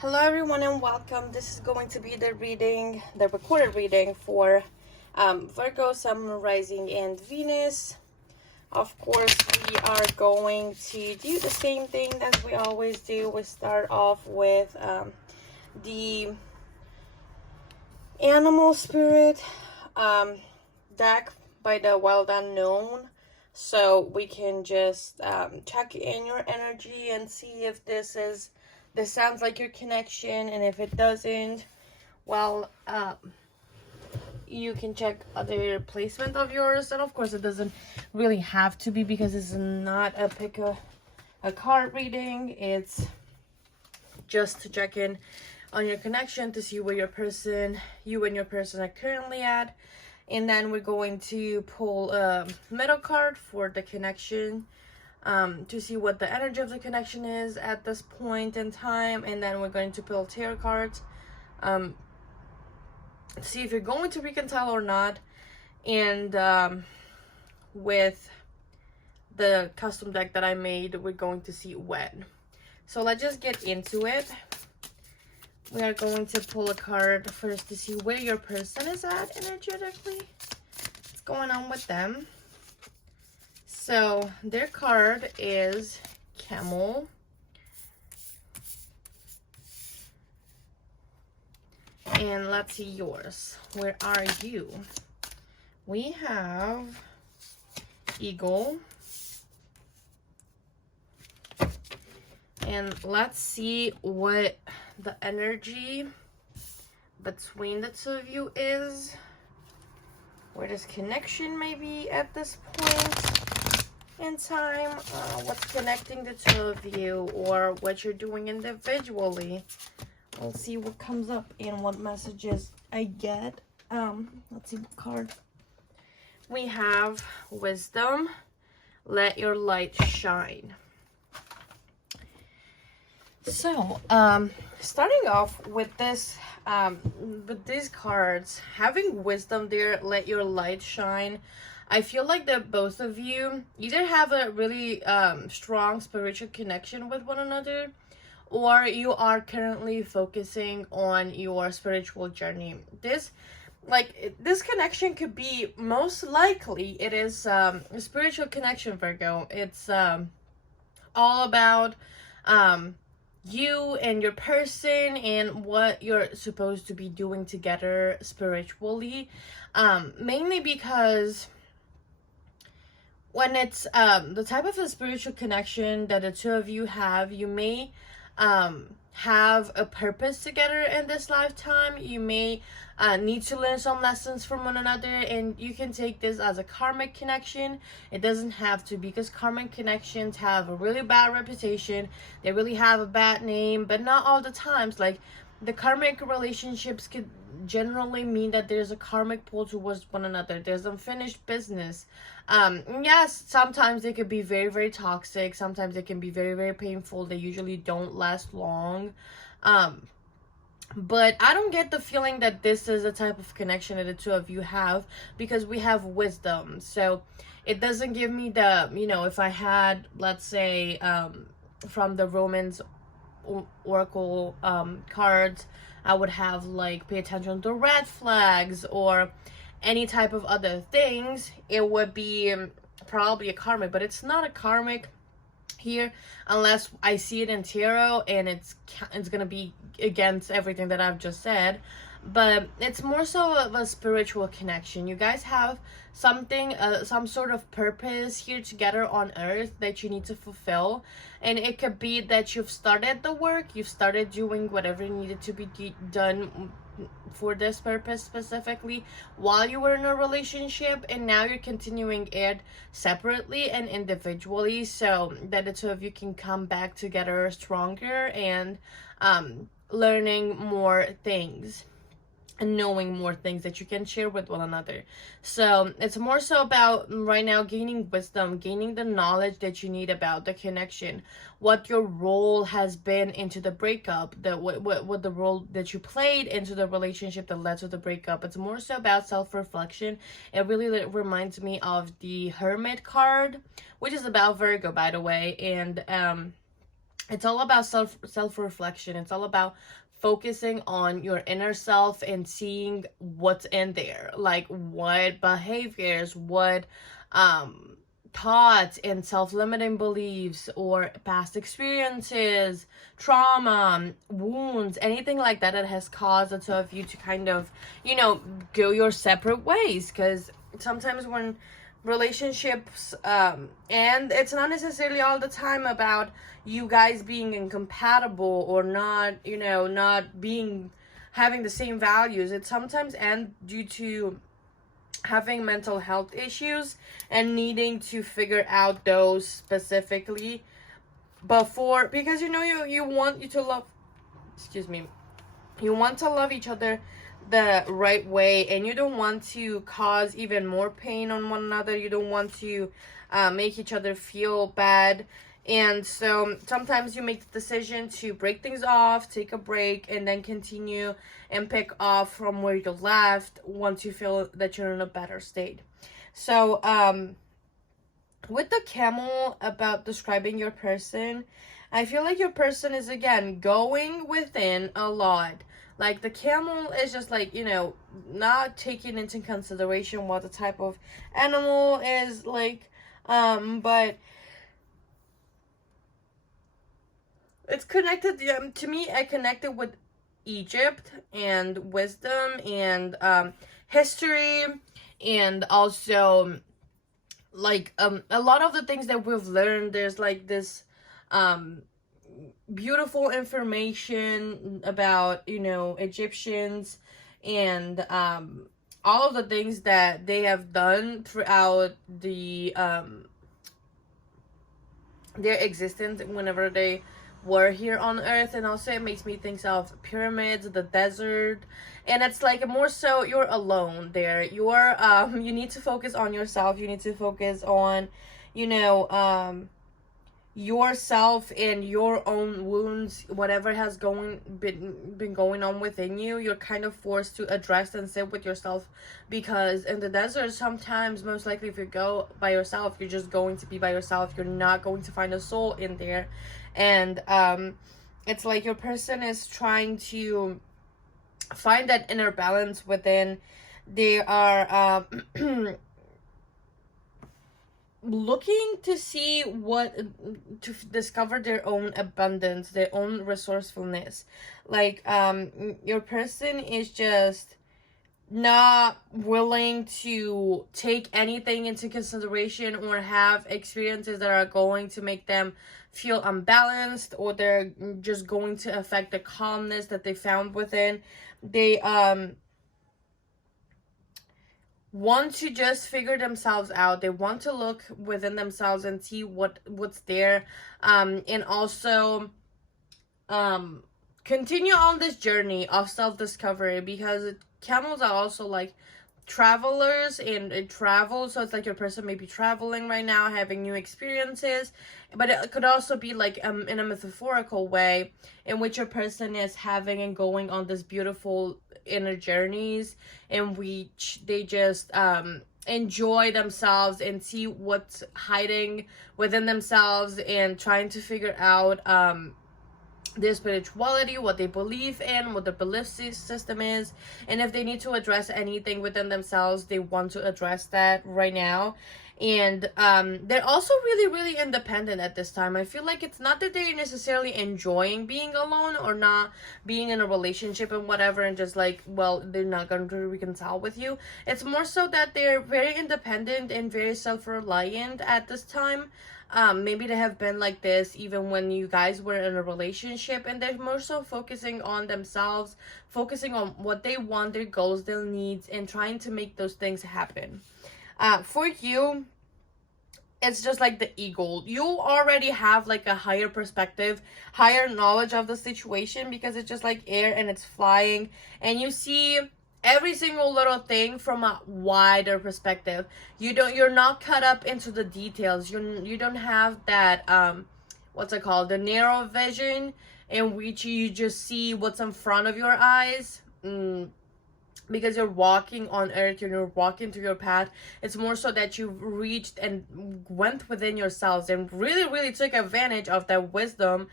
Hello everyone and welcome. This is going to be the recorded reading for Virgo, Sun, Rising, and Venus. Of course, we are going to do the same thing as we always do. We start off with the Animal Spirit deck by the Wild Unknown. So we can just check in your energy and see if this sounds like your connection, and if it doesn't, well, you can check other placement of yours. And of course, it doesn't really have to be, because it's not a card reading. It's just to check in on your connection, to see where you and your person are currently at. And then we're going to pull a middle card for the connection, to see what the energy of the connection is at this point in time. And then we're going to pull tarot cards, see if you're going to reconcile or not. And with the custom deck that I made, we're going to see when. So let's just get into it. We are going to pull a card first to see where your person is at energetically. What's going on with them? So their card is Camel. And let's see yours. Where are you? We have Eagle. And let's see what the energy between the two of you is. Where this connection may be at this point in time. What's connecting the two of you, or what you're doing individually. We'll see what comes up and what messages I get. Let's see what card. We have Wisdom. Let your light shine. So, starting off with this, with these cards, having Wisdom there, let your light shine. I feel like that both of you either have a really strong spiritual connection with one another, or you are currently focusing on your spiritual journey. This connection could be, most likely, it is a spiritual connection, Virgo. It's all about you and your person and what you're supposed to be doing together spiritually. Mainly because when it's the type of a spiritual connection that the two of you have, you may have a purpose together in this lifetime. You may need to learn some lessons from one another, and you can take this as a karmic connection. It doesn't have to, because karmic connections have a really bad reputation. They really have a bad name, but not all the times. Like, the karmic relationships could generally mean that there's a karmic pull towards one another. There's unfinished business. Yes, sometimes they could be very, very toxic. Sometimes they can be very, very painful. They usually don't last long. But I don't get the feeling that this is a type of connection that the two of you have, because we have Wisdom. So it doesn't give me the, if I had, let's say, from the Romans Oracle cards, I would have like, pay attention to red flags or any type of other things. It would be probably a karmic, but it's not a karmic here unless I see it in tarot, and it's gonna be against everything that I've just said. But it's more so of a spiritual connection. You guys have something, some sort of purpose here together on earth that you need to fulfill. And it could be that you've started the work, you've started doing whatever needed to be done for this purpose specifically while you were in a relationship, and now you're continuing it separately and individually, so that the two of you can come back together stronger and learning more things and knowing more things that you can share with one another. So it's more so about right now gaining wisdom, gaining the knowledge that you need about the connection, what your role has been into the breakup, what the role that you played into the relationship that led to the breakup. It's more so about self-reflection. It really reminds me of the Hermit card, which is about Virgo, by the way. And It's all about self-reflection. It's all about focusing on your inner self and seeing what's in there, like what behaviors, what um thoughts and self-limiting beliefs or past experiences, trauma, wounds, anything like that that has caused the two of you to kind of, go your separate ways. Because sometimes when relationships and it's not necessarily all the time about you guys being incompatible or not, not being having the same values. It sometimes ends due to having mental health issues and needing to figure out those specifically before, because you want you to love, excuse me, you want to love each other the right way, and you don't want to cause even more pain on one another. You don't want to make each other feel bad. And so sometimes you make the decision to break things off, take a break, and then continue and pick off from where you left once you feel that you're in a better state. So with the camel, about describing your person, I feel like your person is, again, going within a lot. Like, the camel is just like, not taking into consideration what the type of animal is like, but it's connected, to me, I connected with Egypt and wisdom and history, and also like a lot of the things that we've learned. There's like this beautiful information about Egyptians and all of the things that they have done throughout the their existence whenever they were here on Earth. And also it makes me think of pyramids, the desert, and it's like more so you're alone there. You're you need to focus on yourself. You need to focus on yourself and your own wounds, whatever has been going on within you. You're kind of forced to address and sit with yourself, because in the desert, sometimes, most likely, if you go by yourself, you're just going to be by yourself. You're not going to find a soul in there. And it's like your person is trying to find that inner balance within. They are looking to see to discover their own abundance, their own resourcefulness. Like your person is just not willing to take anything into consideration or have experiences that are going to make them feel unbalanced, or they're just going to affect the calmness that they found within. They want to just figure themselves out. They want to look within themselves and see what's there, and also continue on this journey of self-discovery, because camels are also like travelers and travel. So it's like your person may be traveling right now, having new experiences, but it could also be like in a metaphorical way, in which your person is having and going on this beautiful inner journeys, in which they just enjoy themselves and see what's hiding within themselves, and trying to figure out their spirituality, what they believe in, what their belief system is, and if they need to address anything within themselves, they want to address that right now. And they're also really, really independent at this time. I feel like it's not that they're necessarily enjoying being alone or not being in a relationship and whatever, and just like, well, they're not going to reconcile with you. It's more so that they're very independent and very self-reliant at this time. Maybe they have been like this even when you guys were in a relationship, and they're more so focusing on themselves, focusing on what they want, their goals, their needs, and trying to make those things happen. For you, it's just like the eagle. You already have like a higher perspective, higher knowledge of the situation, because it's just like air and it's flying, and you see every single little thing from a wider perspective. You're not caught up into the details. You don't have that what's it called, the narrow vision, in which you just see what's in front of your eyes. Because you're walking on earth and you're walking through your path. It's more so that you've reached and went within yourselves and really, really took advantage of that wisdom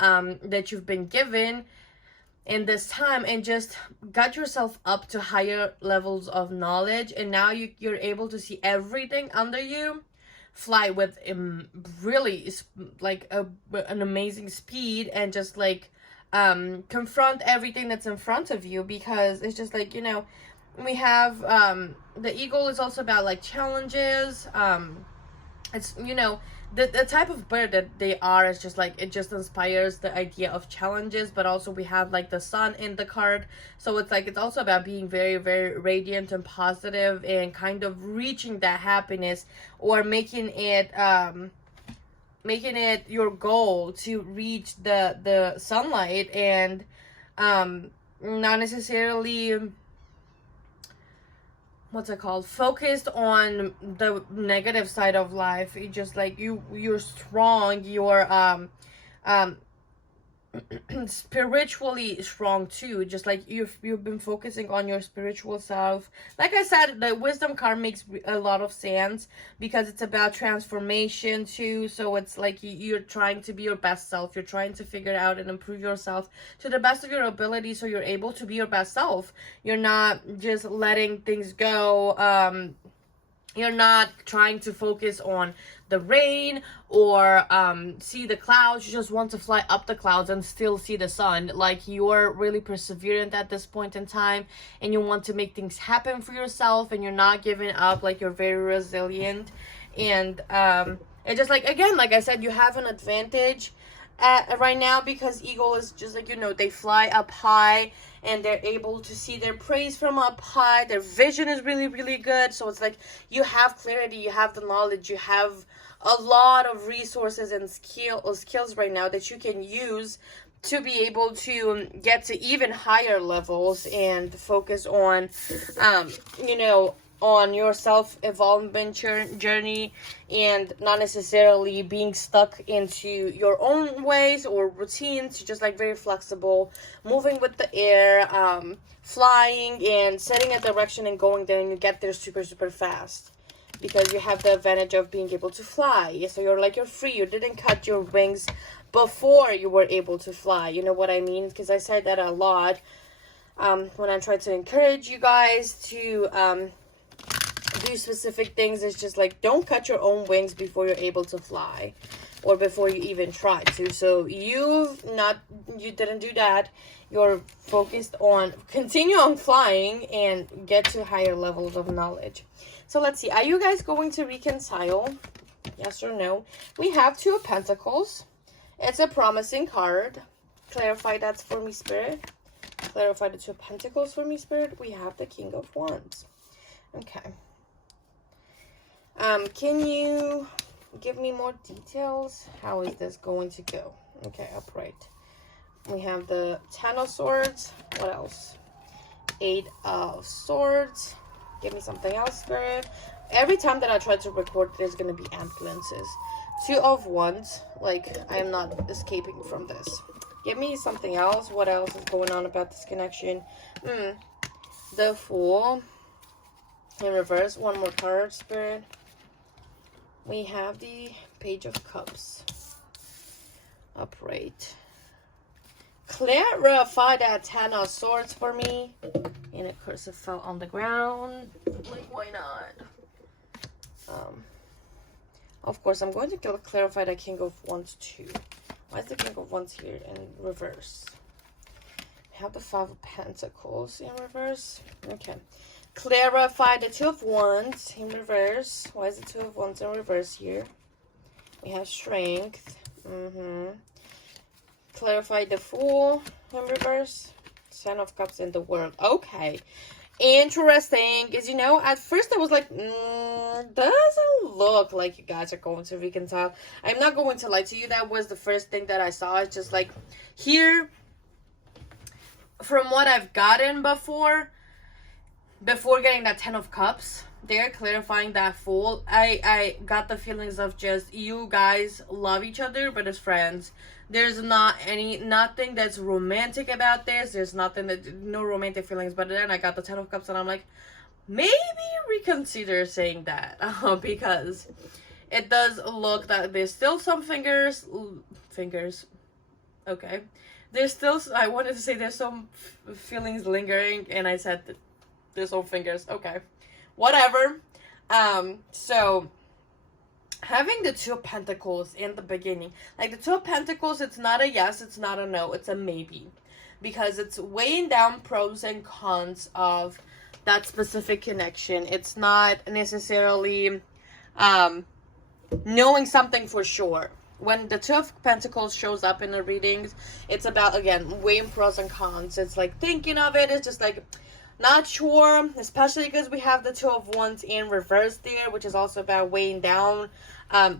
that you've been given in this time, and just got yourself up to higher levels of knowledge, and now you're able to see everything under you fly with really like an amazing speed, and just like confront everything that's in front of you, because it's just like, you know, we have the eagle is also about like challenges. It's, you know, the type of bird that they are is just like, it just inspires the idea of challenges. But also we have like the sun in the card, so it's like, it's also about being very, very radiant and positive, and kind of reaching that happiness, or making it your goal to reach the sunlight, and not necessarily, what's it called, focused on the negative side of life. You just like, you're strong, you're spiritually strong too. Just like you've been focusing on your spiritual self. Like I said, the wisdom card makes a lot of sense, because it's about transformation too. So it's like you're trying to be your best self, you're trying to figure out and improve yourself to the best of your ability, so you're able to be your best self. You're not just letting things go. You're not trying to focus on the rain, or see the clouds. You just want to fly up the clouds and still see the sun. Like, you're really perseverant at this point in time, and you want to make things happen for yourself, and you're not giving up. Like, you're very resilient. And it's just like, again, like I said, you have an advantage right now, because eagle is just like, you know, they fly up high, and they're able to see their prey from up high. Their vision is really, really good. So it's like, you have clarity, you have the knowledge, you have a lot of resources and skills right now that you can use to be able to get to even higher levels, and focus on you know, on your self-evolvement journey, and not necessarily being stuck into your own ways or routines. You're just like very flexible, moving with the air, flying and setting a direction and going there, and you get there super, super fast, because you have the advantage of being able to fly. So you're free. You didn't cut your wings before you were able to fly. You know what I mean? Because I said that a lot when I try to encourage you guys to do specific things. It's just like, don't cut your own wings before you're able to fly, or before you even try to. So you didn't do that. You're focused on continue on flying and get to higher levels of knowledge. So let's see, are you guys going to reconcile? Yes or no? We have Two of Pentacles. It's a promising card. Clarify that's for me, Spirit. Clarify the Two of Pentacles for me, Spirit. We have the King of Wands. Okay. Can you give me more details? How is this going to go? Okay, upright. We have the Ten of Swords. What else? Eight of Swords. Give me something else, Spirit. Every time that I try to record, there's going to be ambulances. Two of Wands. Like, I am not escaping from this. Give me something else. What else is going on about this connection? The Fool. In reverse. One more card, Spirit. We have the Page of Cups. Upright. Clarify that Ten of Swords for me. And a cursive fell on the ground. Like, why not? Of course, I'm going to clarify the King of Wands too. Why is the King of Wands here in reverse? I have the Five of Pentacles in reverse. Okay. Clarify the Two of Wands in reverse. Why is the Two of Wands in reverse here? We have Strength. Clarify the Fool in reverse. Ten of Cups in the World. Okay. Interesting. Because, you know, at first I was like, doesn't look like you guys are going to reconcile. I'm not going to lie to you. That was the first thing that I saw. It's just like, here, from what I've gotten before getting that Ten of Cups, they're clarifying that Fool. I got the feelings of just, you guys love each other, but as friends. There's nothing that's romantic about this. There's no romantic feelings. But then I got the Ten of Cups, and I'm like, maybe reconsider saying that. Because it does look that there's still some Okay. There's still, I wanted to say there's some feelings lingering, and I said that there's no fingers. Okay. Whatever. So having the Two of Pentacles in the beginning, like the Two of Pentacles, it's not a yes, it's not a no, it's a maybe, because it's weighing down pros and cons of that specific connection. It's not necessarily knowing something for sure. When the Two of Pentacles shows up in the readings, it's about, again, weighing pros and cons. It's like thinking of it. It's just like not sure, especially because we have the Two of Wands in reverse there, which is also about weighing down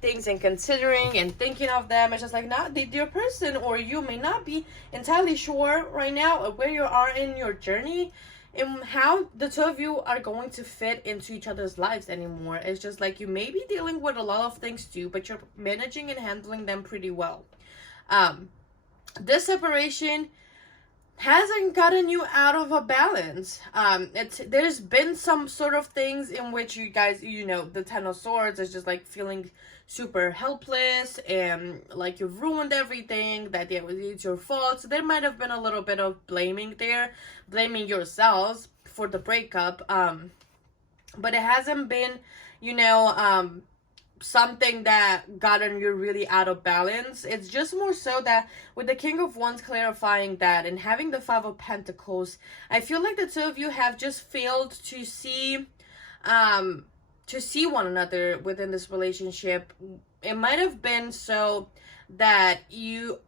things and considering and thinking of them. It's just like not the dear person, or you may not be entirely sure right now where you are in your journey and how the two of you are going to fit into each other's lives anymore. It's just like you may be dealing with a lot of things too, but you're managing and handling them pretty well. This separation hasn't gotten you out of a balance. There's been some sort of things in which you guys, the Ten of Swords is just like feeling super helpless and like you've ruined everything, that it's your fault. So there might have been a little bit of blaming there, blaming yourselves for the breakup. But it hasn't been, something that gotten you really out of balance. It's just more so that with the King of Wands clarifying that and having the Five of Pentacles, I feel like the two of you have just failed to see one another within this relationship. It might have been so that you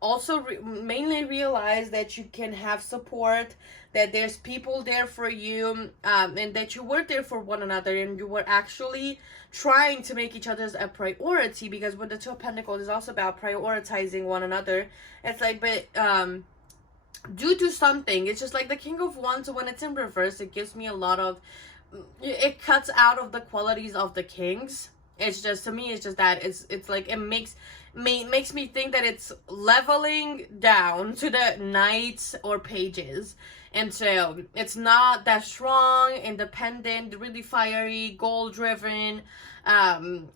also mainly realize that you can have support, that there's people there for you, and that you were there for one another, and you were actually trying to make each other's a priority, because with the Two of Pentacles is also about prioritizing one another. It's like, but due to something, it's just like the King of Wands, when it's in reverse, it gives me a lot of, it cuts out of the qualities of the kings. It's just, to me, it's just that it's like, it makes me think that it's leveling down to the knights or pages. And so it's not that strong, independent, really fiery, goal-driven,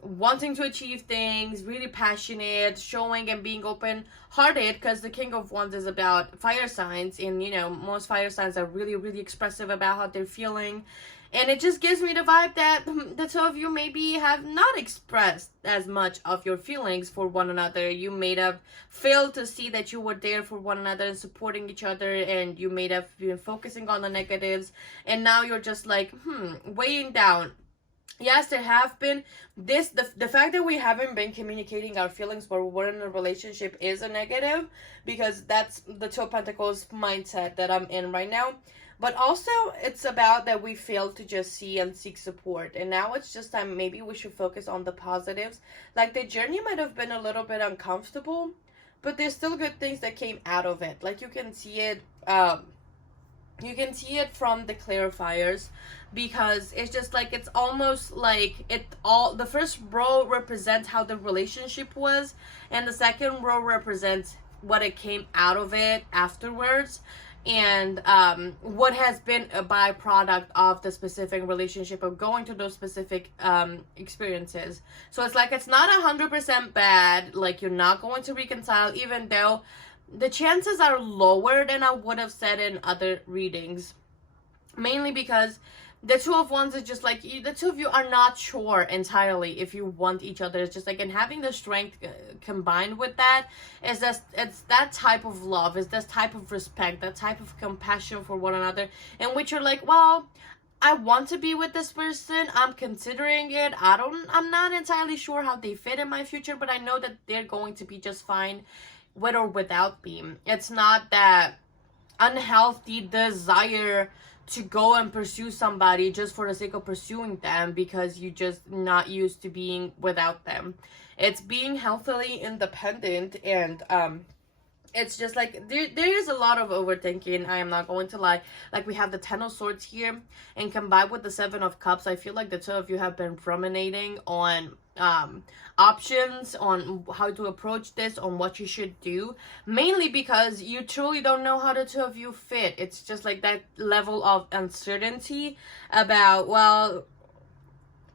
wanting to achieve things, really passionate, showing and being open-hearted, because the King of Wands is about fire signs, and, most fire signs are really, really expressive about how they're feeling. And it just gives me the vibe that the two of you maybe have not expressed as much of your feelings for one another. You may have failed to see that you were there for one another and supporting each other, and you may have been focusing on the negatives, and now you're just like, weighing down. Yes, there have been the fact that we haven't been communicating our feelings while we're in a relationship is a negative, because that's the Two of Pentacles mindset that I'm in right now. But also, it's about that we failed to just see and seek support. And now it's just time, maybe we should focus on the positives. Like, the journey might have been a little bit uncomfortable, but there's still good things that came out of it. Like, you can see it from the clarifiers, because it's just like, it's almost like the first row represents how the relationship was, and the second row represents what it came out of it afterwards, and what has been a byproduct of the specific relationship, of going through those specific experiences. So it's like, it's not 100% bad, like you're not going to reconcile, even though the chances are lower than I would have said in other readings, mainly because the Two of Wands is just like, the two of you are not sure entirely if you want each other. It's just like, and having the strength combined with that is that it's that type of love, is this type of respect, that type of compassion for one another, in which you're like, well, I want to be with this person, I'm considering it, I'm not entirely sure how they fit in my future, but I know that they're going to be just fine with or without me. It's not that unhealthy desire to go and pursue somebody just for the sake of pursuing them, because you just not used to being without them. It's being healthily independent, and it's just like, there is a lot of overthinking, I am not going to lie. Like, we have the Ten of Swords here, and combined with the Seven of Cups, I feel like the two of you have been ruminating on options, on how to approach this, on what you should do, mainly because you truly don't know how the two of you fit. It's just like that level of uncertainty about, well,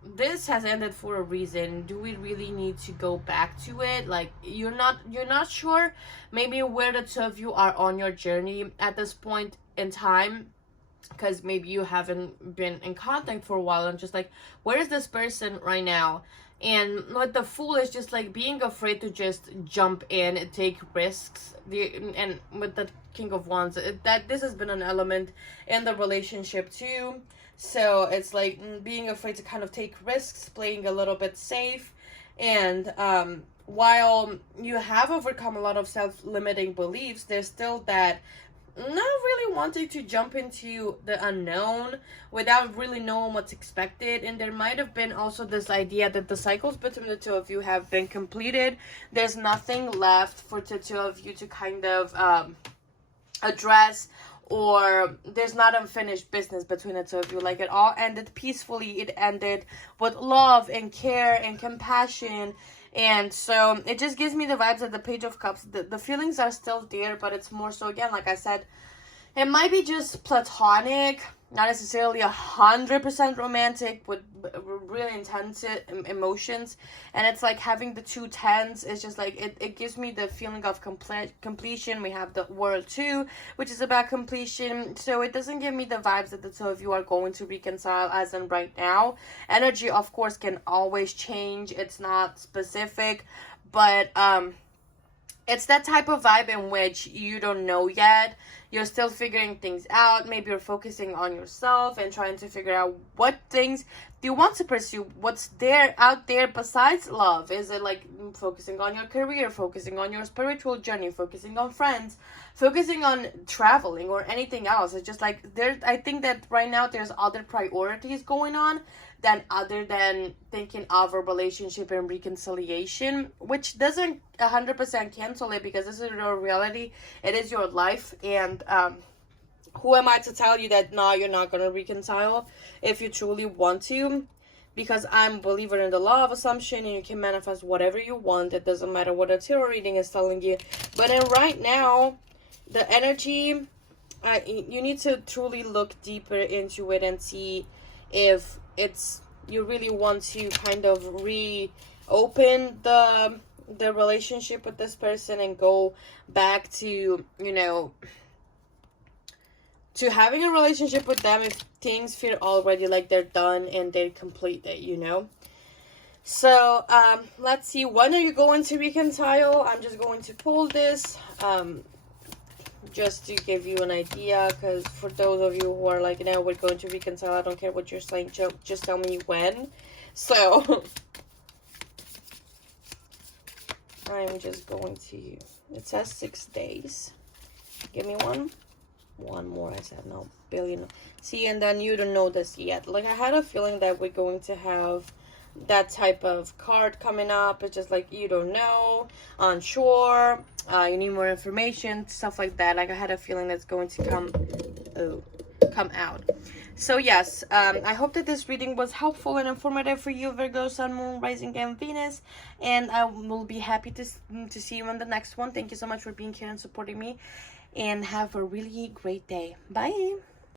this has ended for a reason. Do we really need to go back to it? Like, you're not sure maybe where the two of you are on your journey at this point in time, because maybe you haven't been in contact for a while, and just like, where is this person right now? And with the Fool is just like being afraid to just jump in and take risks. And with the King of Wands, that this has been an element in the relationship too. So it's like being afraid to kind of take risks, playing a little bit safe. And while you have overcome a lot of self-limiting beliefs, there's still that not really wanting to jump into the unknown without really knowing what's expected. And there might have been also this idea that the cycles between the two of you have been completed. There's nothing left for the two of you to kind of address, or there's not unfinished business between the two of you. Like, it all ended peacefully. It ended with love and care and compassion. And so it just gives me the vibes of the Page of Cups. The feelings are still there, but it's more so, again, like I said, it might be just platonic, not necessarily 100% romantic, with really intense emotions. And it's like having the 2 tens. It's just like, it gives me the feeling of completion. We have the World 2, which is about completion. So it doesn't give me the vibes that the two of you are going to reconcile as in right now. Energy, of course, can always change. It's not specific, but it's that type of vibe in which you don't know yet. You're still figuring things out. Maybe you're focusing on yourself and trying to figure out what things do you want to pursue. What's there out there besides love? Is it like focusing on your career, focusing on your spiritual journey, focusing on friends, focusing on traveling, or anything else? It's just like I think that right now there's other priorities going on than other than thinking of a relationship and reconciliation, which doesn't 100% cancel it, because this is your reality. It is your life. And who am I to tell you that no, you're not going to reconcile if you truly want to? Because I'm a believer in the law of assumption, and you can manifest whatever you want. It doesn't matter what a tarot reading is telling you. But in right now, the energy, you need to truly look deeper into it and see if you really want to kind of reopen the relationship with this person and go back to, to having a relationship with them if things feel already like they're done and they're completed, So, let's see. When are you going to reconcile? I'm just going to pull this, just to give you an idea, because for those of you who are like, we're going to reconcile, I don't care what you're saying, just tell me when. So, I'm just going to, it says 6 days. Give me one more. I said no, billion. See, and then you don't know this yet. Like, I had a feeling that we're going to have that type of card coming up. It's just like, you don't know, unsure, you need more information, stuff like that. Like, I had a feeling that's going to come out. So yes, I hope that this reading was helpful and informative for you, Virgo, Sun, Moon, Rising, and Venus. And I will be happy to see you in the next one. Thank you so much for being here and supporting me. And have a really great day. Bye.